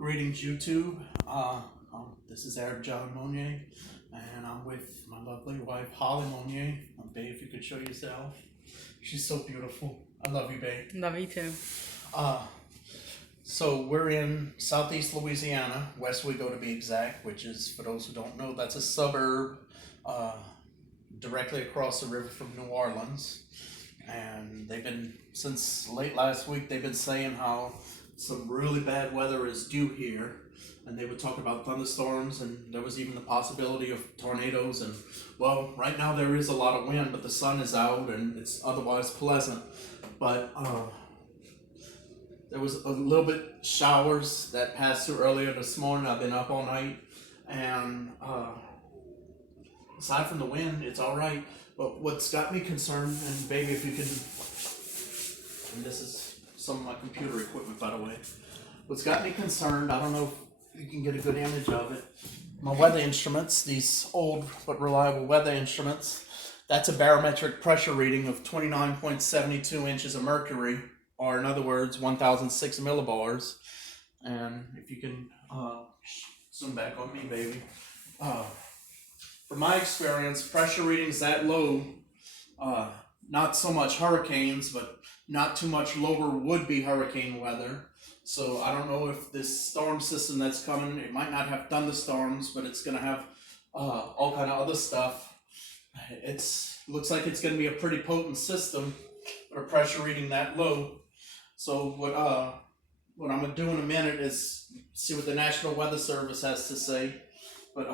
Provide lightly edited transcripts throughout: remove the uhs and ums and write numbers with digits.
Greetings, YouTube. This is Arab John Monier, and I'm with my lovely wife, Holly Monier. Babe, if you could show yourself. She's so beautiful. I love you, babe. Love you too. So we're in southeast Louisiana, West Wego to be exact, which is, for those who don't know, that's a suburb directly across the river from New Orleans. And they've been, since late last week, they've been saying how some really bad weather is due here. And they would talk about thunderstorms, and there was even the possibility of tornadoes. And well, right now there is a lot of wind, but the sun is out and it's otherwise pleasant. But there was a little bit showers that passed through earlier this morning. I've been up all night, and aside from the wind, it's all right. But what's got me concerned, and baby, if you can, and this is some of my computer equipment, by the way. What's got me concerned, I don't know if you can get a good image of it. My weather instruments, these old but reliable weather instruments, that's a barometric pressure reading of 29.72 inches of mercury, or in other words, 1006 millibars. And if you can zoom back on me, baby. From my experience, pressure readings that low, not so much hurricanes, but not too much lower would be hurricane weather. So I don't know if this storm system that's coming, it might not have thunderstorms, but it's going to have all kind of other stuff. Looks like it's going to be a pretty potent system with a pressure reading that low. So what I'm going to do in a minute is see what the National Weather Service has to say. But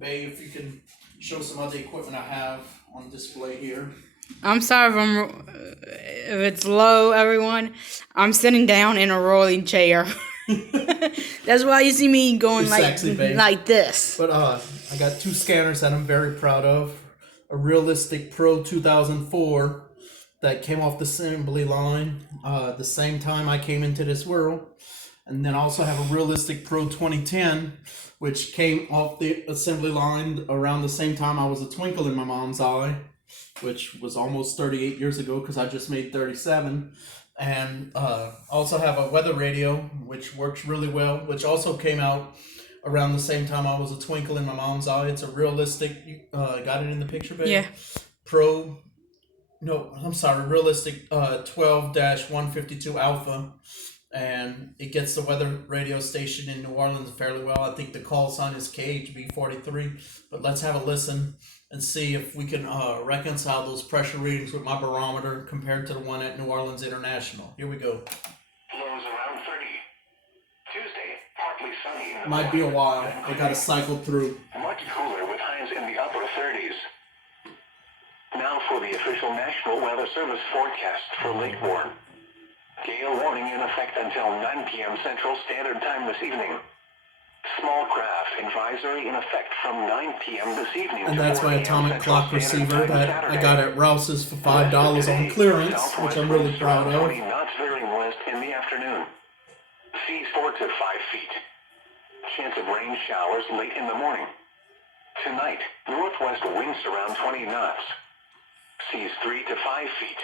Babe, if you can show some other equipment I have on display here. I'm sorry if it's low, everyone. I'm sitting down in a rolling chair. That's why you see me going like this. But I got two scanners that I'm very proud of. A Realistic Pro 2004 that came off the assembly line the same time I came into this world. And then I also have a Realistic Pro 2010, which came off the assembly line around the same time I was a twinkle in my mom's eye, which was almost 38 years ago because I just made 37. And also have a weather radio, which works really well, which also came out around the same time I was a twinkle in my mom's eye. It's a Realistic, got it in the picture, babe? Yeah. Realistic 12-152 Alpha. And it gets the weather radio station in New Orleans fairly well. I think the call sign is KHB43. But let's have a listen and see if we can reconcile those pressure readings with my barometer compared to the one at New Orleans International. Here we go. Lows around 30. Tuesday, partly sunny. Might be a while. I got to cycle through. Much cooler with highs in the upper 30s. Now for the official National Weather Service forecast for Lakeborn. Gale warning in effect until 9 p.m. Central Standard Time this evening. Small craft advisory in effect from 9 p.m. this evening. And that's my atomic clock receiver that I got at Rouse's for $5 on clearance, which I'm really proud of. 20 knots veering west in the afternoon. Seas 4 to 5 feet. Chance of rain showers late in the morning. Tonight, northwest winds around 20 knots. Seas 3 to 5 feet.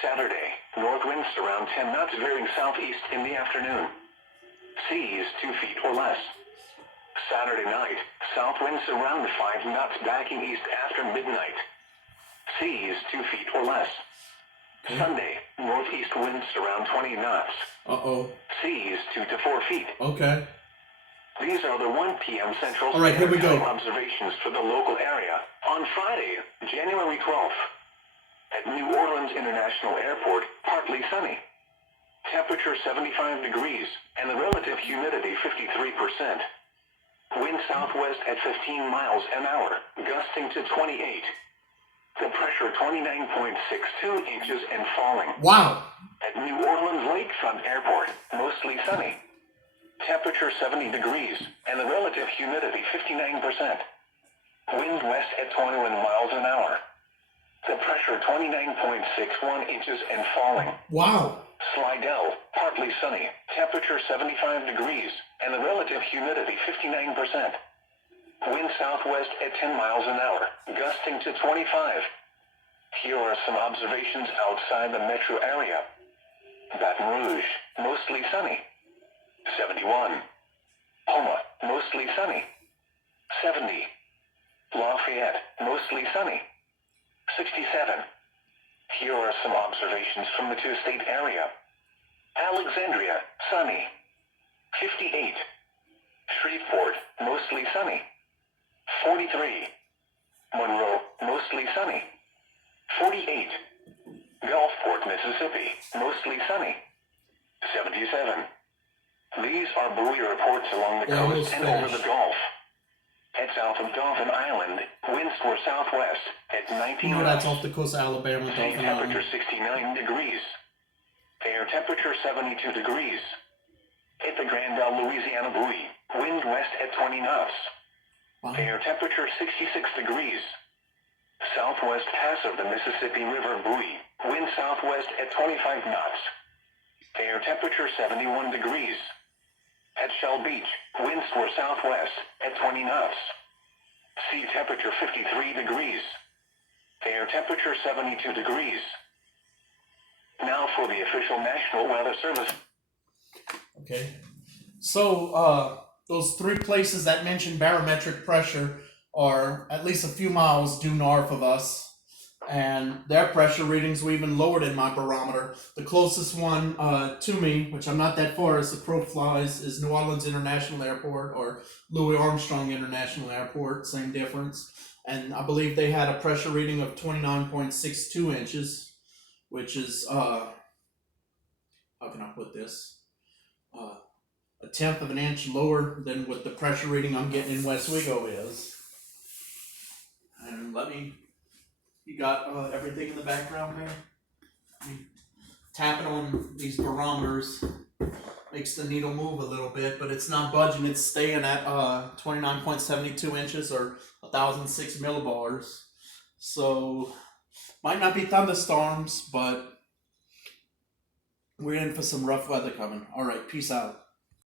Saturday, north winds around 10 knots veering southeast in the afternoon. Seas 2 feet or less. Saturday night, south winds around 5 knots backing east after midnight. Seas 2 feet or less. Sunday, northeast winds around 20 knots. Seas 2 to 4 feet. Okay. These are the 1 p.m. Central All right, here we go. Observations for the local area on Friday, January 12th. At New Orleans International Airport, partly sunny. Temperature 75 degrees, and the relative humidity 53%. Wind southwest at 15 miles an hour, gusting to 28. The pressure 29.62 inches and falling. Wow. At New Orleans Lakefront Airport, mostly sunny. Temperature 70 degrees, and the relative humidity 59%. Wind west at 21 miles an hour. The pressure 29.61 inches and falling. Wow. Slidell, partly sunny. Temperature 75 degrees, and the relative humidity 59%. Wind southwest at 10 miles an hour, gusting to 25. Here are some observations outside the metro area. Baton Rouge, mostly sunny. 71. Homa, mostly sunny. 70. Lafayette, mostly sunny. 67. Here are some observations from the two-state area. Alexandria, sunny. 58. Shreveport, mostly sunny. 43. Monroe, mostly sunny. 48. Gulfport, Mississippi, mostly sunny. 77. These are buoy reports along the coast and over the Gulf. Head south of Dolphin Island, winds were southwest at 19 knots. That's off the coast of Alabama. Sea temperature 69 degrees. Air temperature 72 degrees. At the Grand Isle, Louisiana buoy, wind west at 20 knots. Wow. Air temperature 66 degrees. Southwest pass of the Mississippi River buoy, wind southwest at 25 knots. Air temperature 71 degrees. At Shell Beach, winds were southwest at 20 knots. Sea temperature 53 degrees. Air temperature 72 degrees. Now for the official National Weather Service. Okay. So, those three places that mention barometric pressure are at least a few miles due north of us. And their pressure readings were even lower than my barometer. The closest one to me, which I'm not that far as the crow flies, is New Orleans International Airport or Louis Armstrong International Airport, same difference. And I believe they had a pressure reading of 29.62 inches, which is, how can I put this? A tenth of an inch lower than what the pressure reading I'm getting in Westwego is. And you got everything in the background there? Tapping on these barometers makes the needle move a little bit, but it's not budging. It's staying at 29.72 inches or 1,006 millibars. So, might not be thunderstorms, but we're in for some rough weather coming. All right, peace out.